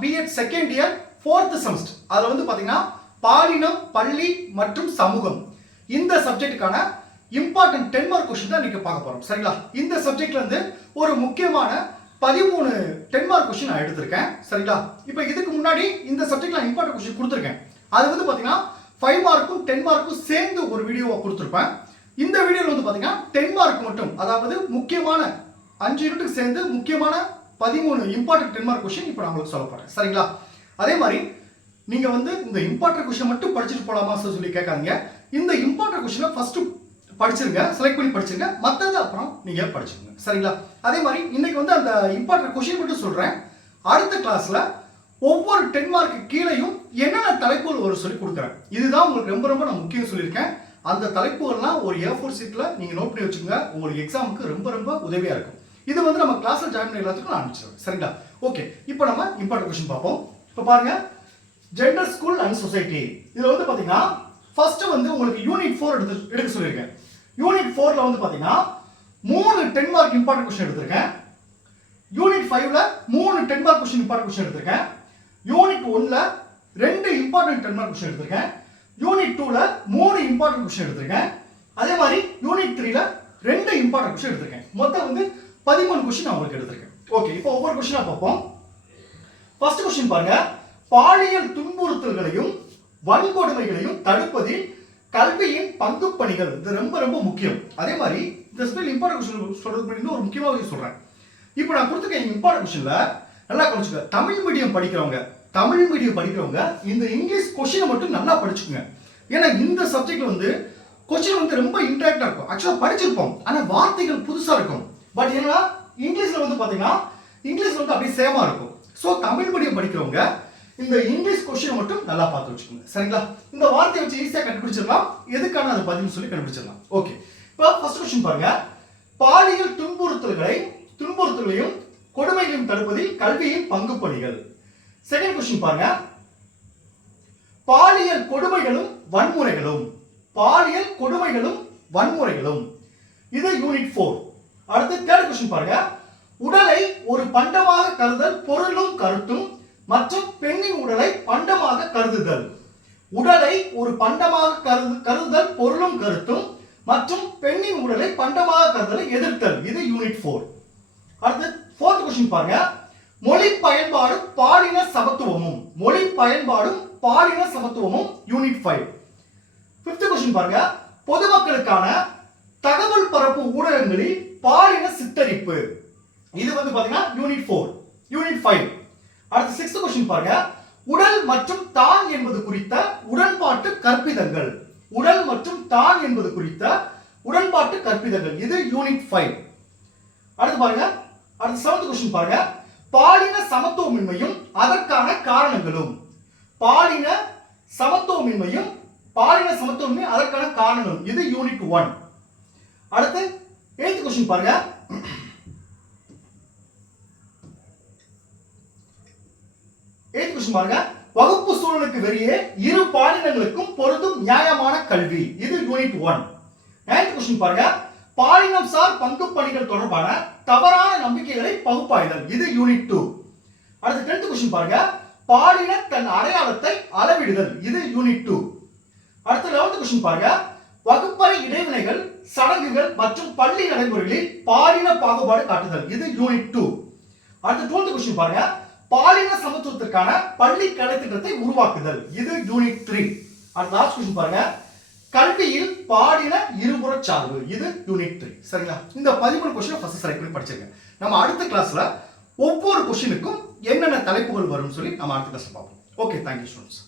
B Ed second year fourth semester அதில் வந்து பார்த்தீங்கன்னா பாலினம் பள்ளி மற்றும் சமூகம். இந்த சப்ஜெக்ட்டுக்கான இம்பார்ட்டன்ட் டென் மார்க் கொஸ்டின் தான் இன்றைக்கி பார்க்க போகிறோம் சரிங்களா? இந்த சப்ஜெக்ட்ல இருந்து ஒரு முக்கியமான பதிமூணு டென் மார்க் கொஸ்டின் நான் எடுத்திருக்கேன். சரிங்களா? இப்போ இதுக்கு முன்னாடி இந்த சப்ஜெக்ட்ல இம்பார்ட்டன்ட் கொஸ்டின் கொடுத்துருக்கேன். அது வந்து பார்த்தீங்கன்னா ஃபைவ் மார்க்கும் டென் மார்க்கும் சேர்ந்து ஒரு வீடியோவை கொடுத்துருப்பேன். இந்த வீடியோவில் வந்து பார்த்தீங்கன்னா டென் மார்க் மட்டும் அதாவது முக்கியமான அஞ்சு யூனிட்டுக்கு சேர்ந்து முக்கியமான பதிமூணு இம்பார்ட்டன்ட் டென் மார்க் இப்போ நான் உங்களுக்கு சொல்ல போகிறேன் சரிங்களா? அதே மாதிரி நீங்கள் வந்து இந்த இம்பார்ட்டன்ட் கொஷின் மட்டும் படிச்சுட்டு போகலாமா சொல்லி கேட்காதீங்க. இந்த இம்பார்ட்டன்ட் கொஷினை ஃபஸ்ட்டு படிச்சிருங்க செலக்ட் பண்ணி படிச்சிருங்க. மற்றது அப்புறம் நீங்கள் படிச்சுக்கோங்க. சரிங்களா? அதே மாதிரி இன்னைக்கு வந்து அந்த இம்பார்ட்டன்ட் கொஷின் மட்டும் சொல்கிறேன் அடுத்த கிளாஸில் ஒவ்வொரு டென் மார்க்கு கீழேயும் என்னென்ன தலைப்புகள் ஒரு சொல்லி கொடுக்குறேன். இதுதான் உங்களுக்கு ரொம்ப ரொம்ப நான் முக்கியம் சொல்லியிருக்கேன். அந்த தலைப்புகள்லாம் ஒரு ஏ ஃபோர் சீட்டில் நீங்கள் நோட் பண்ணி வச்சுக்கோங்க. உங்களுக்கு எக்ஸாமுக்கு ரொம்ப ரொம்ப உதவியாக இருக்கும். இது வந்து நம்ம கிளாஸில் ஜாயின் பண்ண எல்லாத்துக்கும் நான் அனுப்பிச்சிடுவேன் சரிங்களா? ஓகே இப்போ நம்ம இம்பார்ட்டன்ட் கொஸ்டின் பார்ப்போம். இப்போ பாருங்க. ஜெண்டர் ஸ்கூல் அண்ட் சொசைட்டி இதில் வந்து பார்த்தீங்கன்னா ஃபர்ஸ்ட் வந்து உங்களுக்கு யூனிட் ஃபோர் எடுத்து எடுக்க சொல்லியிருக்கேன். யூனிட் ஃபோரில் வந்து பார்த்தீங்கன்னா மூணு டென் மார்க் இம்பார்ட்டன்ட் கொஸ்டின் எடுத்திருக்கேன். யூனிட் ஃபைவ்ல மூணு ten mark question important question எடுத்திருக்கேன். யூனிட் ஒன்ல ரெண்டு இம்பார்ட்டன்ட் டென் மார்க் கொஸ்டின் எடுத்திருக்கேன். யூனிட் டூல மூணு இம்பார்ட்டன்ட் கொஸ்டின் எடுத்திருக்கேன். அதே மாதிரி யூனிட் த்ரீல ரெண்டு இம்பார்ட்டன்ட் கொஸ்டின் எடுத்திருக்கேன். மொத்தம் வந்து பதிமூணு கொஸ்டின் நான் உங்களுக்கு எடுத்திருக்கேன். ஓகே இப்போ ஒவ்வொரு கொஸ்டினா பார்ப்போம். ஃபர்ஸ்ட் கொஸ்டின் பாருங்க. பாலியல் துன்புறுத்தல்களையும் வன்கொடுமைகளையும் தடுப்பதில் கல்வியின் பங்கு பணிகள் இது ரொம்ப ரொம்ப முக்கியம். அதே மாதிரி இந்த ஸ்பெல் இம்பார்ட்டன் கொஸ்டின் சொல்றது பண்ணி ஒரு முக்கியமாக விஷயம் இப்போ நான் கொடுத்துருக்க இம்பார்ட்டன் கொஸ்டினில் நல்லா கவனிச்சுக்க தமிழ் மீடியம் படிக்கிறவங்க தமிழ் மீடியம் படிக்கிறவங்க இந்த இங்கிலீஷ் கொஷினை மட்டும் நல்லா படிச்சுக்கோங்க. ஏன்னா இந்த சப்ஜெக்ட் வந்து கொஸ்டின் வந்து ரொம்ப இன்ட்ராக்டாக இருக்கும். ஆக்சுவலாக படிச்சிருப்போம். ஆனால் வார்த்தைகள் புதுசாக இருக்கும். பட் என்னன்னா இங்கிலீஷ்ல வந்து பாத்தீங்கன்னா இங்கிலீஷ் வந்து அப்படியே சேமா இருக்கும். ஸோ தமிழ் மீடியம் படிக்கிறவங்க இந்த இங்கிலீஷ் கொஸ்டின் மட்டும் நல்லா பார்த்து வச்சுக்கோங்க. சரிங்களா? இந்த வார்த்தையை வச்சு ஈஸியாக கண்டுபிடிச்சிடலாம். எதுக்கான அது பதில் சொல்லி கண்டுபிடிச்சிடலாம். ஓகே இப்போ ஃபர்ஸ்ட் கொஸ்டின் பாருங்க. பாலியல் துன்புறுத்தல்களை துன்புறுத்தல்களையும் கொடுமைகளையும் தடுப்பதில் கல்வியின் பங்கு பணிகள் செகண்ட் கொஸ்டின் பாருங்க. பாலியல் கொடுமைகளும் வன்முறைகளும். பாலியல் கொடுமைகளும் வன்முறைகளும். இது யூனிட் ஃபோர் அடுத்து தேர்ட் கொஸ்டின் பாருங்க. உடலை ஒரு பண்டமாக கருதல் பொருளும் கருத்தும் மற்றும் பெண்ணின் உடலை பண்டமாக கருதுதல். உடலை ஒரு பண்டமாக கருது கருதுதல் பொருளும் கருத்தும் மற்றும் பெண்ணின் உடலை பண்டமாக கருதலை எதிர்த்தல். இது யூனிட் ஃபோர் அடுத்து ஃபோர்த் கொஸ்டின் பாருங்க. மொழி பயன்பாடும் பாலின சமத்துவமும். மொழி பயன்பாடும் பாலின சமத்துவமும் யூனிட் ஃபைவ் ஃபிஃப்த் கொஸ்டின் பாருங்க. பொதுமக்களுக்கான தகவல் பரப்பு ஊடகங்களில் பாலின சித்தரிப்பு. இது வந்து பாத்தீங்கன்னா யூனிட் ஃபோர் யூனிட் ஃபைவ் அடுத்த சிக்ஸ்த் கொஸ்டின் பாருங்க. உடல் மற்றும் தான் என்பது குறித்த உடன்பாட்டு கற்பிதங்கள். உடல் மற்றும் தான் என்பது குறித்த உடன்பாட்டு கற்பிதங்கள். இது யூனிட் ஃபைவ் அடுத்து பாருங்க. அடுத்து செவன்த் கொஸ்டின் பாருங்க. பாலின சமத்துவமின்மையும் அதற்கான காரணங்களும். பாலின சமத்துவமின்மையும் பாலின சமத்துவமின்மை அதற்கான காரணங்களும். இது யூனிட் ஒன் அடுத்து எய்த் கொஸ்டின் பாருங்க. எய்த் கொஸ்டின் பாருங்க. வகுப்பு சூழலுக்கு வெளியே இரு பாலினங்களுக்கும் பொருந்தும் நியாயமான கல்வி. இது யூனிட் ஒன் நைன்த் கொஸ்டின் பாருங்க. பாலினம் சார் பங்கு பணிகள் தொடர்பான தவறான நம்பிக்கைகளை பகுப்பாய்தல். இது யூனிட் டூ அடுத்து டென்த் கொஸ்டின் பாருங்க. பாலின தன் அடையாளத்தை அளவிடுதல். இது யூனிட் டூ அடுத்து லெவன்த் கொஸ்டின் பாருங்க. வகுப்பறை இடைவினைகள் சடங்குகள் மற்றும் பள்ளி நடைமுறைகளில் பாலின பாகுபாடு காட்டுதல். இது யூனிட் டூ அடுத்து டுவெல்த் கொஸ்டின் பாருங்க. பாலின சமத்துவத்திற்கான பள்ளி கலைத்திட்டத்தை உருவாக்குதல். இது யூனிட் த்ரீ அடுத்து லாஸ்ட் கொஸ்டின் பாருங்க. கல்வியில் பாலின இருபுற சார்பு. இது யூனிட் த்ரீ சரிங்களா? இந்த பதிமூணு கொஸ்டின் ஃபர்ஸ்ட் செலக்ட் பண்ணி படிச்சிருங்க. நம்ம அடுத்த கிளாஸ்ல ஒவ்வொரு கொஸ்டினுக்கும் என்னென்ன தலைப்புகள் வரும்னு சொல்லி நம்ம அடுத்த கிளாஸ் பார்ப்போம். Okay thank you students